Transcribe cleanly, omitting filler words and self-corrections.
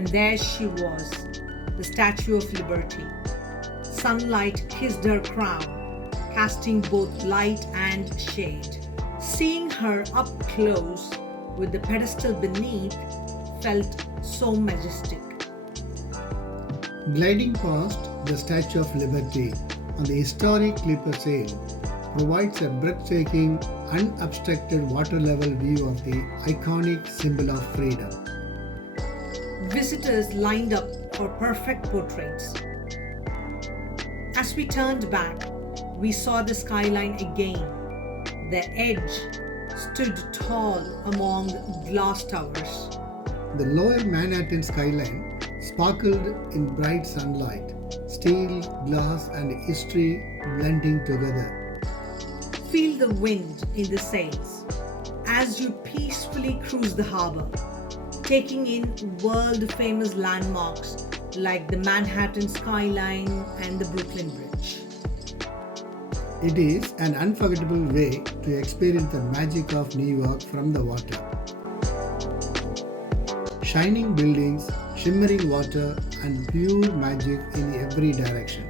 And there she was, the Statue of Liberty. Sunlight kissed her crown, casting both light and shade. Seeing her up close with the pedestal beneath felt so majestic. Gliding past the Statue of Liberty on the historic Clipper Sail provides a breathtaking, unobstructed water level view of the iconic symbol of freedom. Visitors lined up for perfect portraits. As we turned back, we saw the skyline again. The edge stood tall among glass towers. The lower Manhattan skyline sparkled in bright sunlight, steel, glass, and history blending together. Feel the wind in the sails as you peacefully cruise the harbor, taking in world-famous landmarks like the Manhattan skyline and the Brooklyn Bridge. It is an unforgettable way to experience the magic of New York from the water. Shining buildings, shimmering water, and pure magic in every direction.